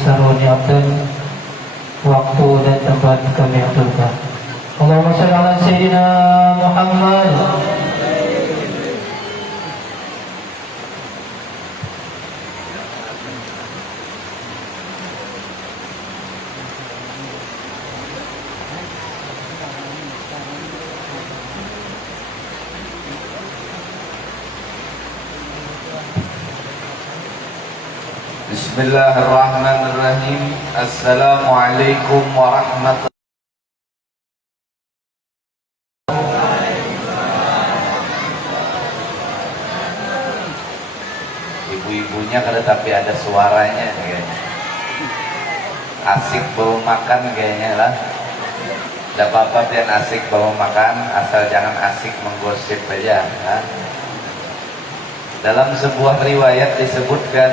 saruniakeun waktu dan tempat kami aturkan. Allahumma shalli ala sayyidina Muhammad. Bismillahirrahmanirrahim. Assalamualaikum warahmatullahi wabarakatuh. Ibu-ibunya kada tapi ada suaranya kayaknya. Asik bawa makan kayaknya lah. Tidak apa-apa yang asik bawa makan, asal jangan asik menggosip aja. Dalam sebuah riwayat disebutkan,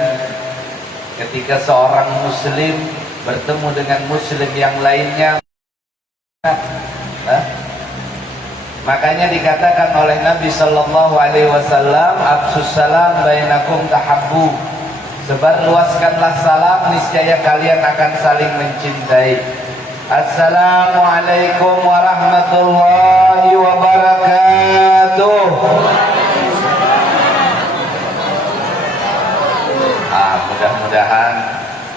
ketika seorang muslim bertemu dengan muslim yang lainnya, makanya dikatakan oleh Nabi sallallahu alaihi wasallam, "Afsus salam bainakum tahabbu." Sebar luaskanlah salam, niscaya kalian akan saling mencintai. Assalamualaikum warahmatullahi wabarakatuh. Mudah-mudahan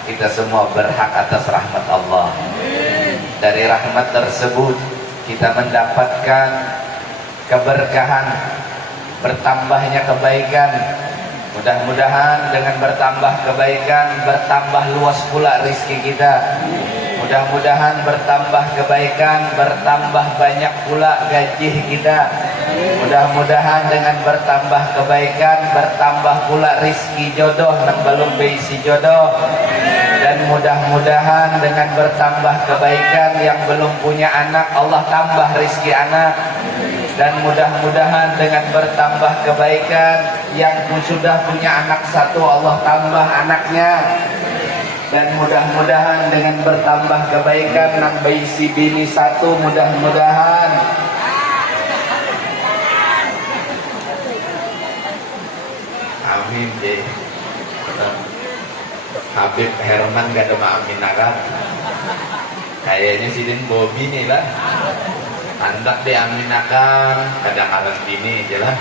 kita semua berhak atas rahmat Allah. Dari rahmat tersebut kita mendapatkan keberkahan, bertambahnya kebaikan. Mudah-mudahan dengan bertambah kebaikan, bertambah luas pula rezeki kita. Mudah-mudahan bertambah kebaikan, bertambah banyak pula gaji kita. Mudah-mudahan dengan bertambah kebaikan, bertambah pula rizki jodoh yang belum berisi jodoh. Dan mudah-mudahan dengan bertambah kebaikan yang belum punya anak, Allah tambah rizki anak. Dan mudah-mudahan dengan bertambah kebaikan yang sudah punya anak satu, Allah tambah anaknya. Dan mudah-mudahan dengan bertambah kebaikan yang berisi bini satu, mudah-mudahan amin deh. Habib Herman gak ada maaminakan. Kayaknya sidin Bobby nih lah. Hendak diaminakan, kadang-kadang bini aja lah.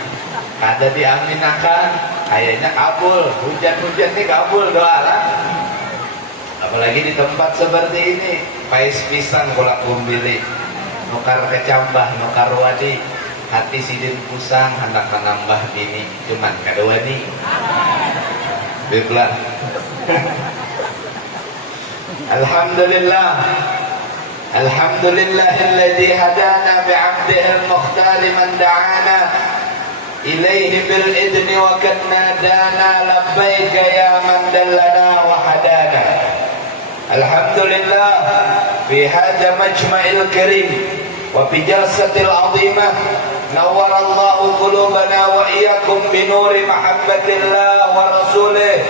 Kada diaminakan, kayaknya kabul. Hujan-hujan nih kabul, doa lah. Apalagi di tempat seperti ini, pais pisan kulak kumbili, nukar kecambah, nukar wadi. Hati sidin pusang, hendak menambah bini, cuman kada wadi. Beblah. Alhamdulillah. Alhamdulillahilladzi hadana bi'abdihi al-mukhtar man da'ana ilaihi bil idni wa kanna dana labbaika ya man dallana wa hadana. Alhamdulillah fi hadha majma'il karim wa fi jalsatil 'azimah nawwara Allahu qulubana wa iyyakum bi nuri mahabbatillah wa rasulih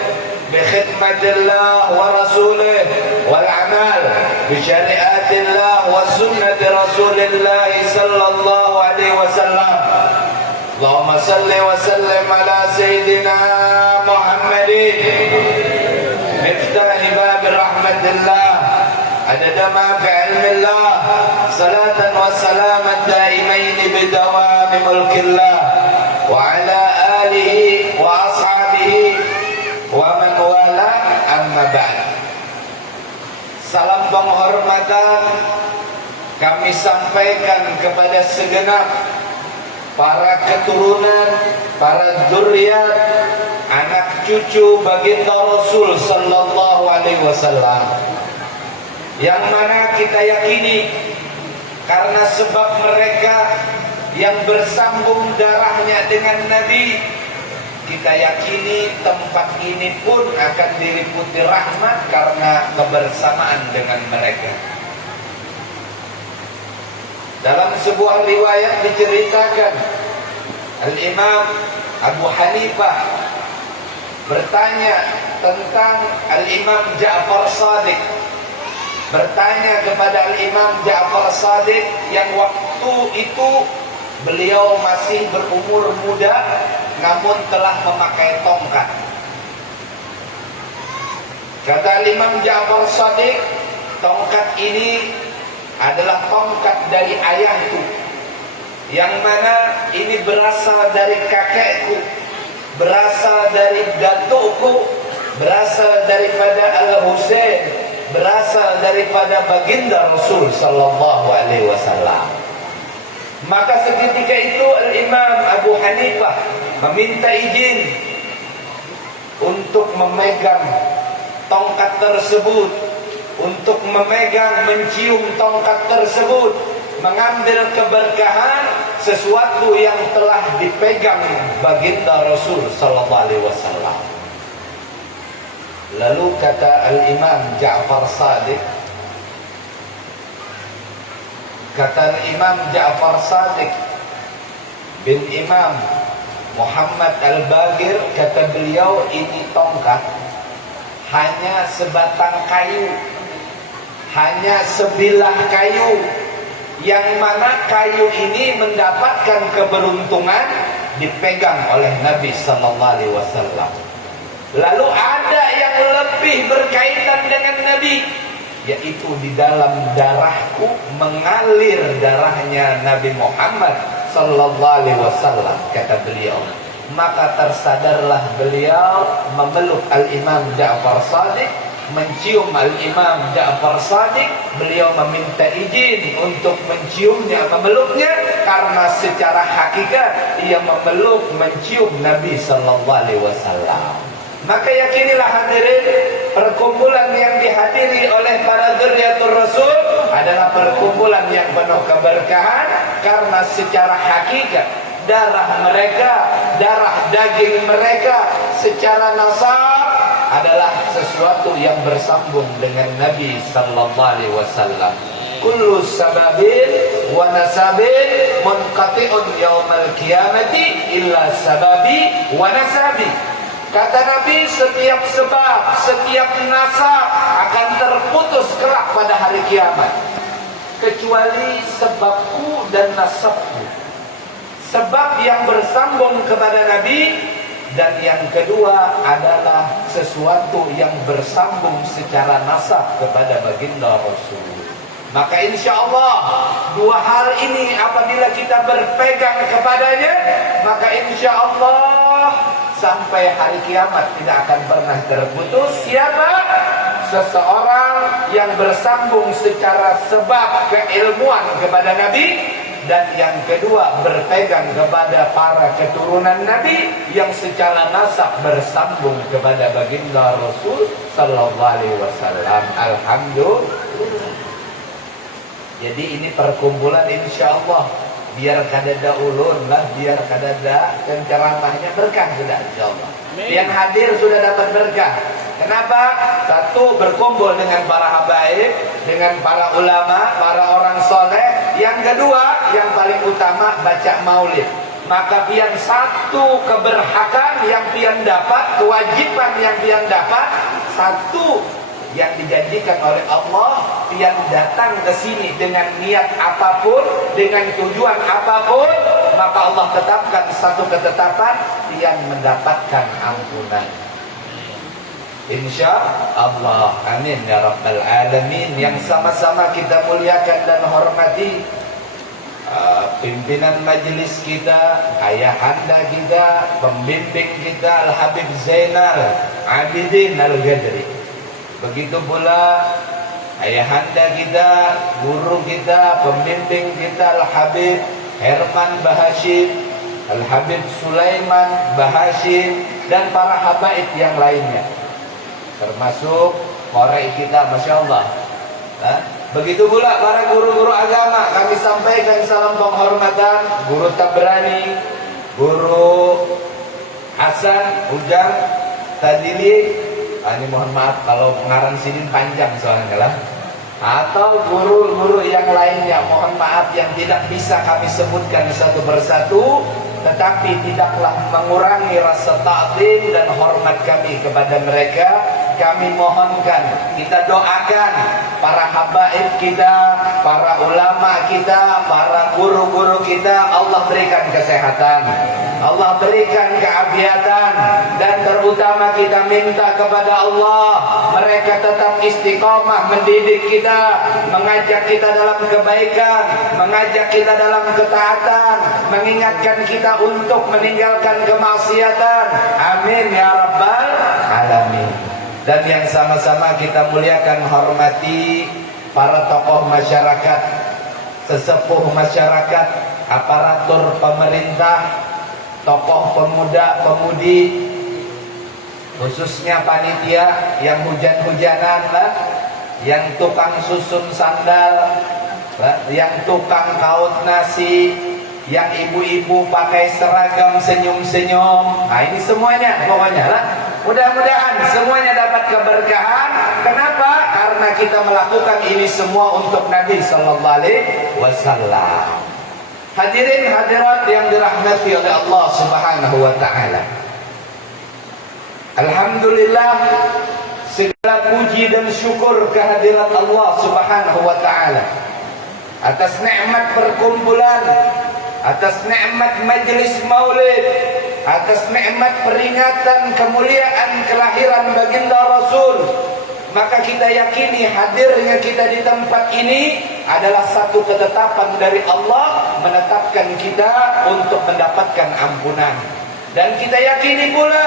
bi khidmatillah wa rasulih wal 'amal bi syari'atillah wa sunnati rasulillah sallallahu alaihi wasallam. Allahumma salli wa sallim ala sayyidina Muhammadin miftah bab rahmatillah adada ma fi ilmillah salatan wa salaman daimain bidawami mulkillah wa ala alihi wa ashabihi wa man wala amma ba'd. Salam penghormatan kami sampaikan kepada segenap para keturunan, para dzurriyyat, anak cucu baginda Rasul sallallahu alaihi wasallam, yang mana kita yakini karena sebab mereka yang bersambung darahnya dengan Nabi, kita yakini tempat ini pun akan diliputi rahmat karena kebersamaan dengan mereka. Dalam sebuah riwayat diceritakan, Al-Imam Abu Hanifah bertanya tentang Al-Imam Ja'far Shadiq, bertanya kepada Al-Imam Ja'far Shadiq yang waktu itu beliau masih berumur muda namun telah memakai tongkat. Kata Imam Ja'far Shadiq, tongkat ini adalah tongkat dari ayahku, yang mana ini berasal dari kakekku, berasal dari datukku, berasal daripada Al-Husain, berasal daripada baginda Rasul sallallahu alaihi wasallam. Maka seketika itu Al-Imam Abu Hanifah meminta izin untuk memegang tongkat tersebut, untuk memegang, mencium tongkat tersebut, mengambil keberkahan sesuatu yang telah dipegang baginda Rasul sallallahu alaihi wasallam. Lalu kata Al-Imam Ja'far Shadiq, bin Imam Muhammad Al-Bagir, kata beliau, ini tongkat hanya sebatang kayu, hanya sebilah kayu, yang mana kayu ini mendapatkan keberuntungan dipegang oleh Nabi sallallahu alaihi wasallam. Lalu ada yang lebih berkaitan dengan Nabi, yaitu di dalam darahku mengalir darahnya Nabi Muhammad sallallahu alaihi wasallam, kata beliau. Maka tersadarlah beliau memeluk Al-Imam Ja'far Shadiq, mencium Al-Imam Ja'far Shadiq. Beliau meminta izin untuk menciumnya, memeluknya, karena secara hakikat ia memeluk, mencium Nabi sallallahu alaihi wasallam. Maka yakinilah hadirin, perkumpulan yang dihadiri oleh para dzurriyyatur Rasul adalah perkumpulan yang penuh keberkahan, karena secara hakikat darah mereka, darah daging mereka secara nasab adalah sesuatu yang bersambung dengan Nabi sallallahu alaihi wasallam. Kullu sababin wa nasabin munqati'un yaumal qiyamati illa sababi wa nasabi. Kata Nabi, setiap sebab, setiap nasab akan terputus kelak pada hari kiamat, kecuali sebabku dan nasabku. Sebab yang bersambung kepada Nabi, dan yang kedua adalah sesuatu yang bersambung secara nasab kepada baginda Rasul. Maka insya Allah dua hal ini apabila kita berpegang kepadanya, maka insya Allah sampai hari kiamat tidak akan pernah terputus. Siapa? Seseorang yang bersambung secara sebab keilmuan kepada Nabi, dan yang kedua berpegang kepada para keturunan Nabi yang secara nasab bersambung kepada baginda Rasul sallallahu alaihi wasallam. Alhamdulillah. Jadi ini perkumpulan insyaallah biar kadada ulun lah, biar kadada penceramahnya berkah sudah insyaallah. Yang hadir sudah dapat berkah. Kenapa? Satu, berkumpul dengan para habaib, dengan para ulama, para orang soleh. Yang kedua, yang paling utama, baca maulid. Maka pian satu keberhakan yang pian dapat, kewajiban yang pian dapat, satu yang dijanjikan oleh Allah, pian datang ke sini dengan niat apapun, dengan tujuan apapun, maka Allah tetapkan satu ketetapan, pian mendapatkan ampunan. Insya Allah, amin ya rabbal alamin. Yang sama-sama kita muliakan dan hormati pimpinan majelis kita, ayahanda kita, pembimbing kita Al-Habib Zainal Abidin Al-Ghadri. Begitu pula ayahanda kita, guru kita, pembimbing kita Al-Habib Herman Bahashim, Al-Habib Sulaiman Bahashim, dan para habaib yang lainnya, termasuk korek kita, Masya Allah. Begitu pula para guru-guru agama, kami sampaikan salam penghormatan Guru Tabrani, Guru Hasan Ujang Tadili. Ini mohon maaf kalau pengarang sini panjang soalnya lah. Atau guru-guru yang lainnya, mohon maaf yang tidak bisa kami sebutkan satu persatu, tetapi tidaklah mengurangi rasa ta'zim dan hormat kami kepada mereka, kami mohonkan, kita doakan para habaib kita, para ulama kita, para guru-guru kita, Allah berikan kesehatan, Allah berikan keafiatan, dan terutama kita minta kepada Allah mereka tetap istiqomah mendidik kita, mengajak kita dalam kebaikan, mengajak kita dalam ketaatan, mengingatkan kita untuk meninggalkan kemaksiatan. Amin ya rabbal alamin. Dan yang sama-sama kita muliakan, hormati para tokoh masyarakat, sesepuh masyarakat, aparatur pemerintah, tokoh pemuda pemudi, khususnya panitia yang hujan-hujanan lah, yang tukang susun sandal, yang tukang kaut nasi, yang ibu-ibu pakai seragam senyum-senyum. Nah ini semuanya pokoknya lah. Mudah-mudahan semuanya dapat keberkahan. Kenapa? Karena kita melakukan ini semua untuk Nabi Sallallahu Alaihi Wasallam. Hadirin hadirat yang dirahmati oleh Allah Subhanahu Wa Taala. Alhamdulillah, segala puji dan syukur kehadirat Allah Subhanahu Wa Taala atas nikmat perkumpulan, atas nikmat majlis maulid, atas nikmat peringatan kemuliaan kelahiran baginda Rasul. Maka kita yakini hadirnya kita di tempat ini adalah satu ketetapan dari Allah, menetapkan kita untuk mendapatkan ampunan. Dan kita yakini pula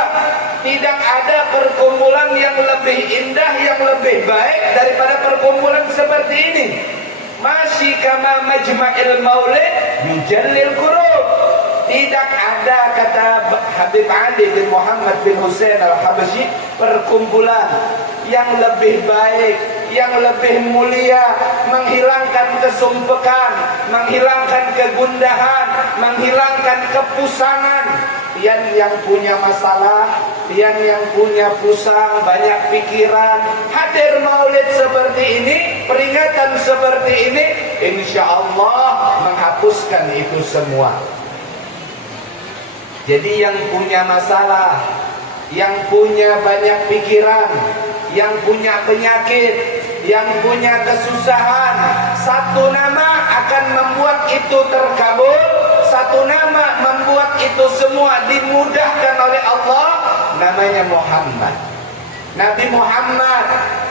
tidak ada perkumpulan yang lebih indah, yang lebih baik daripada perkumpulan seperti ini. Masih kama majma'il maulid yujallil qulub. Tidak ada, kata Habib Ali bin Muhammad bin Hussein al-Habasyi, perkumpulan yang lebih baik, yang lebih mulia, menghilangkan kesumpekan, menghilangkan kegundahan, menghilangkan kepusangan. Pian yang punya masalah, pian yang punya pusang, banyak pikiran, hadir maulid seperti ini, peringatan seperti ini, insya Allah menghapuskan itu semua. Jadi yang punya masalah, yang punya banyak pikiran, yang punya penyakit, yang punya kesusahan, satu nama akan membuat itu terkabul, satu nama membuat itu semua dimudahkan oleh Allah, namanya Muhammad. Nabi Muhammad,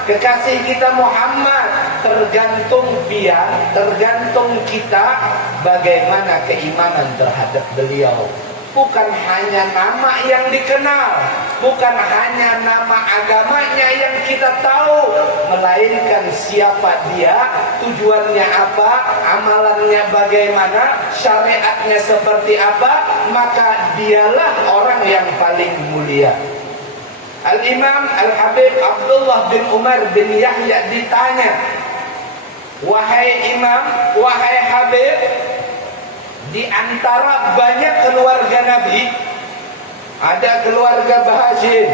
kekasih kita Muhammad. Tergantung dia, tergantung kita bagaimana keimanan terhadap beliau. Bukan hanya nama yang dikenal, bukan hanya nama agamanya yang kita tahu, melainkan siapa dia, tujuannya apa, amalannya bagaimana, syariatnya seperti apa, maka dialah orang yang paling mulia. Al-Imam Al-Habib Abdullah bin Umar bin Yahya ditanya, wahai Imam, wahai Habib, di antara banyak keluarga Nabi, ada keluarga Bahashim,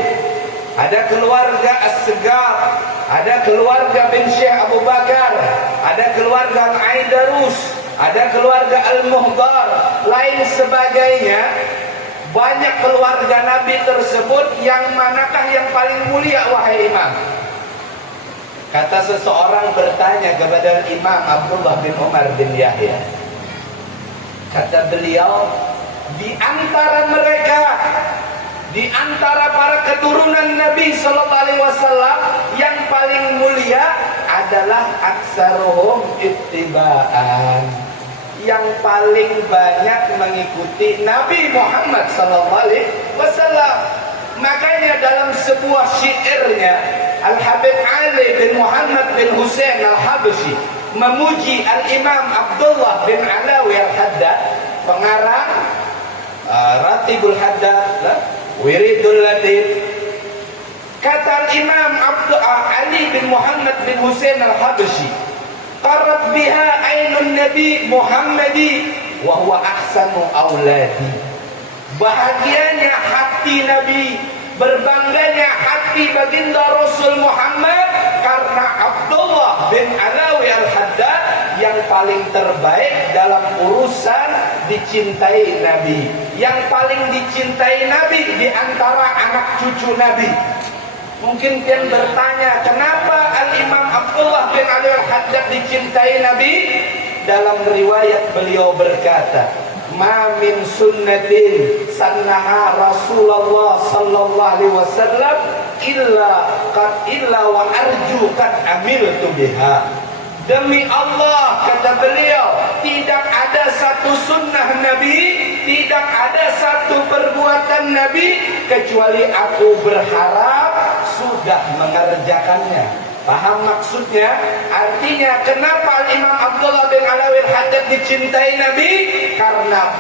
ada keluarga As-Segar, ada keluarga bin Syekh Abu Bakar, ada keluarga Al-Aidarus, ada keluarga Al-Muhdar, lain sebagainya. Banyak keluarga Nabi tersebut, yang manakah yang paling mulia wahai Imam? Kata seseorang bertanya kepada Imam Abdullah bin Umar bin Yahya, kata beliau, di antara mereka, di antara para keturunan Nabi Sallallahu Alaihi Wasallam, yang paling mulia adalah aksaruhum ittiba'an, yang paling banyak mengikuti Nabi Muhammad Sallallahu Alaihi Wasallam. Makanya dalam sebuah syairnya, Al-Habib Ali bin Muhammad bin Hussein Al-Habasyi memuji Al-Imam Abdullah bin Alawi Al-Haddad, pengarang Ratibul Haddad, Wiridul Latif. Kata Al-Imam Ali bin Muhammad bin Hussein Al-Habasyi, qarat biha ainun Nabi Muhammadi wa huwa ahsanu auladi. Bahagianya hati Nabi, berbangganya hati baginda Rasul Muhammad, karena Abdullah bin Alawi Al-Haddad yang paling terbaik dalam urusan dicintai Nabi, yang paling dicintai Nabi di antara anak cucu Nabi. Mungkin pian bertanya, kenapa Al-Imam Abdullah bin Ali Al-Haddad dicintai Nabi? Dalam riwayat beliau berkata, "Ma min sunnatin sannaha Rasulullah sallallahu alaihi wasallam illa wa arju qad amiltu biha." Demi Allah, kata beliau, tidak ada satu sunnah Nabi, tidak ada satu perbuatan Nabi, kecuali aku berharap sudah mengerjakannya. Paham maksudnya? Artinya kenapa Imam Abdullah bin Alawi Al-Haddad dicintai Nabi? Karena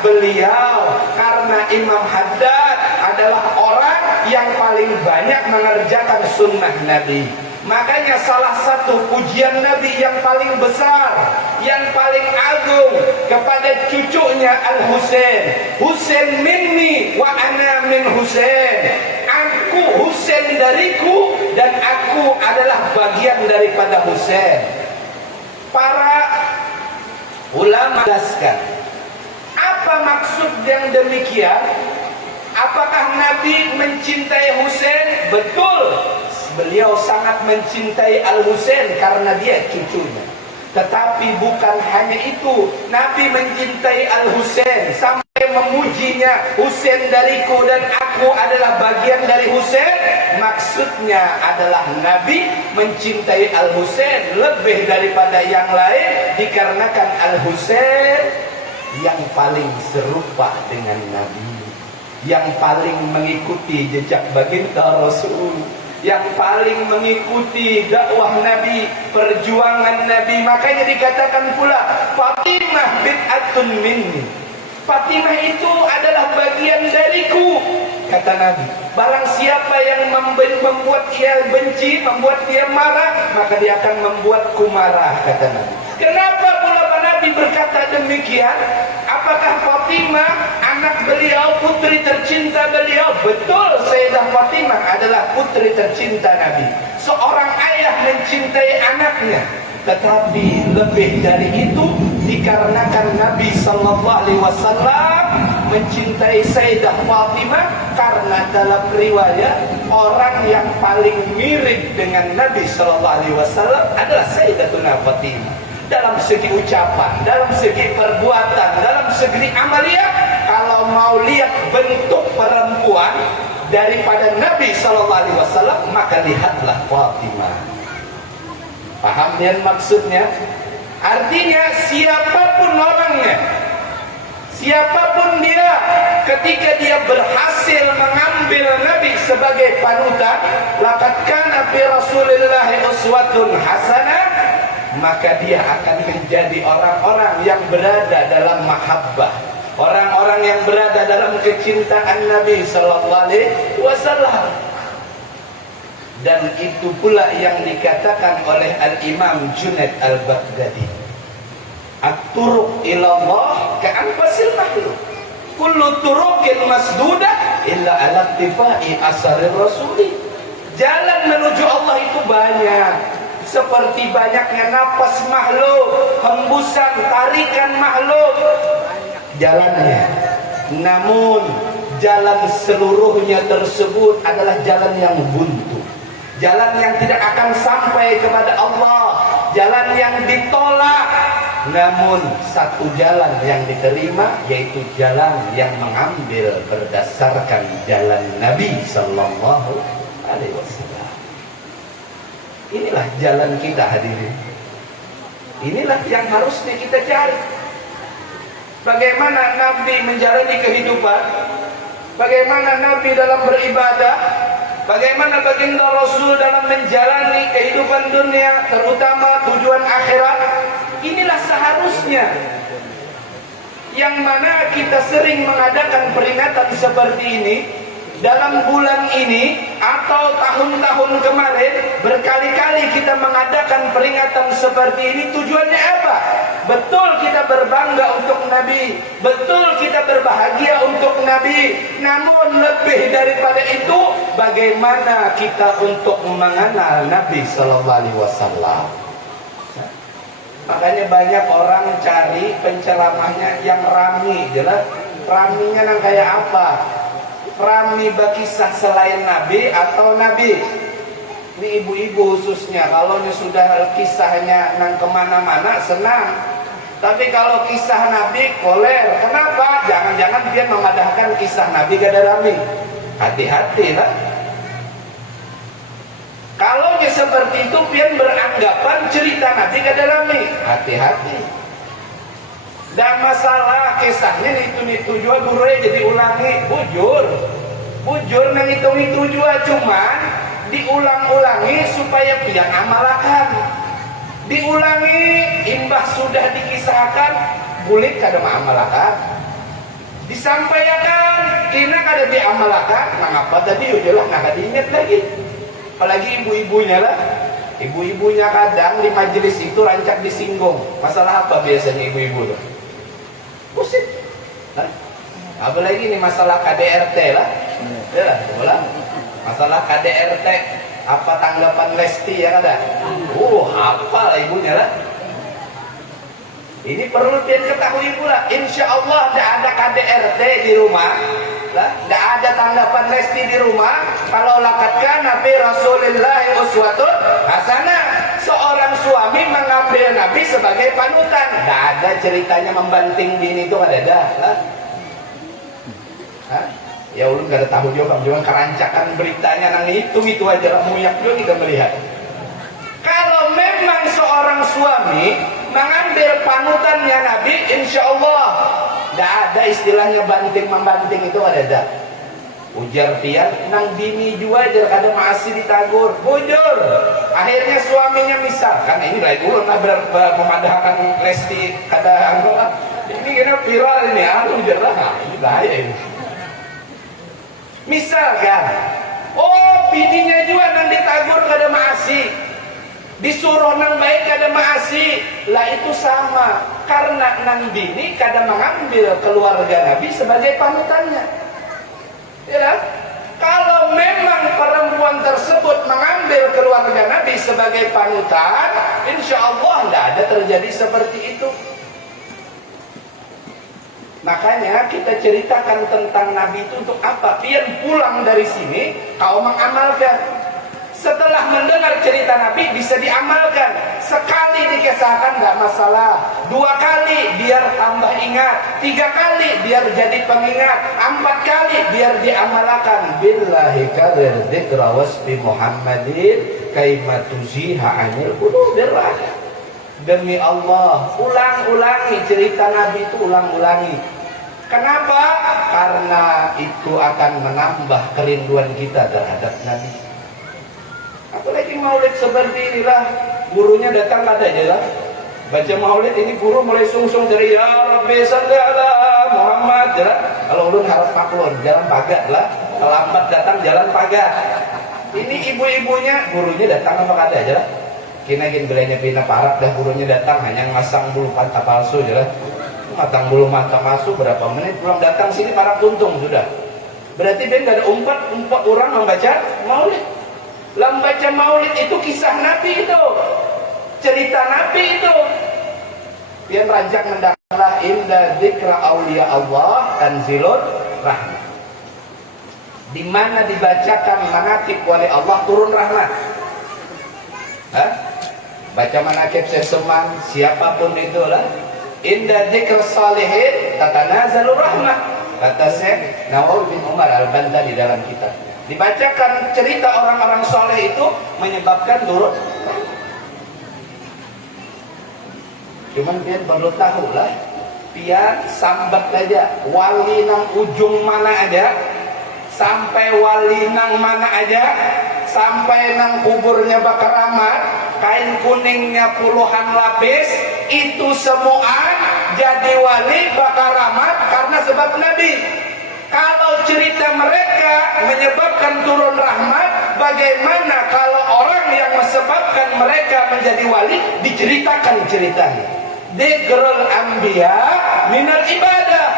Imam Haddad adalah orang yang paling banyak mengerjakan sunnah Nabi. Makanya salah satu pujian Nabi yang paling besar, yang paling agung kepada cucunya Al-Husain, "Husain minni wa ana min Husain." Aku Husain dariku dan aku adalah bagian daripada Husain. Para ulama jelaskan, apa maksud yang demikian? Apakah Nabi mencintai Husain? Betul. Beliau sangat mencintai Al-Husain karena dia cucunya. Tetapi bukan hanya itu, Nabi mencintai Al-Husain sampai memujinya, "Husain dariku dan aku adalah bagian dari Husain." Maksudnya adalah Nabi mencintai Al-Husain lebih daripada yang lain, dikarenakan Al-Husain yang paling serupa dengan Nabi, yang paling mengikuti jejak baginda Rasul, yang paling mengikuti dakwah Nabi, perjuangan Nabi. Makanya dikatakan pula, "Fatimah bid'atun minni." Fatimah itu adalah bagian dariku, kata Nabi. Barang siapa yang membuat dia benci, membuat dia marah, maka dia akan membuatku marah, kata Nabi. Kenapa pula Nabi berkata demikian? Apakah Fatimah anak beliau, putri tercinta beliau? Betul, Sayyidah Fatimah adalah putri tercinta Nabi. Seorang ayah mencintai anaknya. Tetapi lebih dari itu, dikarenakan Nabi sallallahu alaihi wasallam mencintai Sayyidah Fatimah, karena dalam riwayat orang yang paling mirip dengan Nabi sallallahu alaihi wasallam adalah Sayyidatuna Fatimah. Dalam segi ucapan, dalam segi perbuatan, dalam segi amalia, kalau mau lihat bentuk perempuan daripada Nabi sallallahu alaihi wasallam, maka lihatlah Fatimah. Paham yang maksudnya? Artinya siapapun orangnya, siapapun dia, ketika dia berhasil mengambil Nabi sebagai panutan, laqad kana fi Rasulillah uswatun hasanah, maka dia akan menjadi orang-orang yang berada dalam mahabbah, orang-orang yang berada dalam kecintaan Nabi sallallahu alaihi wasallam. Dan itu pula yang dikatakan oleh Al-Imam Junaid Al-Baghdadi, "At-turuq ilallah ka'anfasil makhluk, kullu turuqin masdudah illa ala ittifai asarir rasuli." Jalan menuju Allah itu banyak, seperti banyaknya napas makhluk, hembusan, tarikan makhluk jalannya. Namun jalan seluruhnya tersebut adalah jalan yang buntu, jalan yang tidak akan sampai kepada Allah, jalan yang ditolak. Namun satu jalan yang diterima, yaitu jalan yang mengambil berdasarkan jalan Nabi sallallahu alaihi wasallam. Inilah jalan kita, hadirin. Inilah yang harusnya kita cari. Bagaimana Nabi menjalani kehidupan, bagaimana Nabi dalam beribadah, bagaimana baginda Rasul dalam menjalani kehidupan dunia, terutama tujuan akhirat. Inilah seharusnya yang mana kita sering mengadakan peringatan seperti ini. Dalam bulan ini atau tahun-tahun kemarin, berkali-kali kita mengadakan peringatan seperti ini. Tujuannya apa? Betul kita berbangga untuk Nabi, betul kita berbahagia untuk Nabi. Namun lebih daripada itu, bagaimana kita untuk mengenal Nabi sallallahu alaihi wasallam. Makanya banyak orang cari penceramahnya yang rami, jelas raminya yang kayak apa? Rami berkisah selain Nabi atau Nabi? Ini ibu-ibu khususnya, kalau ini sudah kisahnya nang kemana-mana senang. Tapi kalau kisah Nabi koler, kenapa? Jangan-jangan dia memadahkan kisah Nabi gada rame. Hati-hati lah. Kalau dia seperti itu, pian beranggapan cerita Nabi gada rame. Hati-hati. Dan masalah kisahnya itu juga burunya jadi ulangi, bujur nang itu juga, cuman diulang-ulangi supaya pian amalakan. Diulangi, imbah sudah dikisahkan, bulik kada amalakan. Disampaikan, kina kada diamalakan, mengapa tadi udahlah nggak diingat lagi. Apalagi ibu-ibunya lah. Ibu-ibunya kadang di majelis itu rancak disinggung. Masalah apa biasanya ibu-ibu tuh? Pusing. Apalagi ini masalah KDRT lah. Ya, bola. Masalah KDRT, apa tanggapan Lesti ya kada? Apa lah ibunya lah. Ini perlu dia ketahui pula. Insya Allah tidak ada KDRT di rumah, tidak ada tanggapan Lesti di rumah. Kalau lakatkan Nabi Rasulullah uswatun hasanah, seorang suami mengambil Nabi sebagai panutan. Tidak ada ceritanya membanting bini itu ada. Ya ulun gak ada tahu juga, jangan kerancakan beritanya nang itu aja lah, muyak juga kita melihat. Kalau memang seorang suami mengambil panutannya Nabi, insya Allah tidak ada istilahnya banting-membanting itu ada. Ujar pian, nang bini juga aja kada masih ditagur, bujur. Akhirnya suaminya misalkan, ini lagi dulu memadahkan Lesti kada anggota. Ini kena viral ini, jerah, ini bahaya ini. Misalkan, bininya juga nang ditagur kada masih, disuruh nang baik kada maasi, lah itu sama, karena nang bini kada mengambil keluarga Nabi sebagai panutannya. Ya, kalau memang perempuan tersebut mengambil keluarga Nabi sebagai panutan, insya Allah tidak ada terjadi seperti itu. Makanya kita ceritakan tentang Nabi itu untuk apa? Biar pulang dari sini kau mengamalkan. Setelah mendengar cerita Nabi bisa diamalkan. Sekali dikisahkan nggak masalah. 2 kali biar tambah ingat. 3 kali biar jadi pengingat. 4 kali biar diamalkan. Billahi karir dzikra wasbi Muhammadin kaimatuziha anil qulubil rahim. Demi Allah, ulang-ulangi cerita Nabi itu, ulang-ulangi. Kenapa? Karena itu akan menambah kerinduan kita terhadap Nabi. Apalagi maulid seperti inilah, gurunya datang ada aja lah. Baca maulid ini guru mulai sungsung dari ya Rabbi salli ala Muhammad. Kalau ulun harap maklun, jalan pagar lah. Terlambat datang jalan pagar. Ini ibu-ibunya, gurunya datang apa kada aja lah. Kina-kin belanya pina parak dah, gurunya datang hanya ngasang bulu mata palsu aja lah. Matang bulu mata masuk berapa menit pulang datang sini parak tuntung sudah. Berarti ben gak ada umpat orang membaca maulid. Membaca maulid itu kisah Nabi itu, cerita Nabi itu. Dia rancak mendaklah inda dzikra aulia Allah tanzilur rahmat. Di mana dibacakan manaqib oleh Allah turun rahmat. Baca manaqib seseman siapapun itulah. Inda dzikr salihin tatanazalur rahmah. Kata Syekh Nawawi bin Umar Al-Banda di dalam kitabnya. Dibacakan cerita orang-orang soleh itu menyebabkan turun. Cuman pian perlu tahu lah, pian sambat aja wali nang ujung mana aja, sampai wali nang mana aja, sampai nang kuburnya Bakaramat, kain kuningnya puluhan lapis, itu semua jadi wali Bakaramat karena sebab Nabi. Kalau cerita mereka menyebabkan turun rahmat, bagaimana kalau orang yang menyebabkan mereka menjadi wali diceritakan ceritanya? Dzikrul anbiya minal ibadah.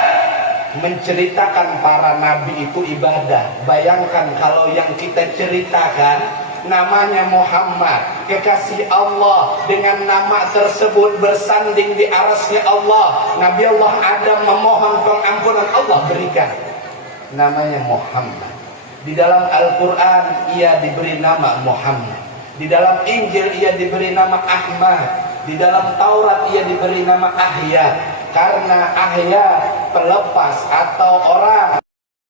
Menceritakan para nabi itu ibadah. Bayangkan kalau yang kita ceritakan namanya Muhammad, kekasih Allah, dengan nama tersebut bersanding di arasnya Allah. Nabi Allah Adam memohon pengampunan, Allah berikan. Namanya Muhammad. Di dalam Al-Quran ia diberi nama Muhammad. Di dalam Injil ia diberi nama Ahmad, di dalam Taurat ia diberi nama Ahya, karena Ahya pelepas atau orang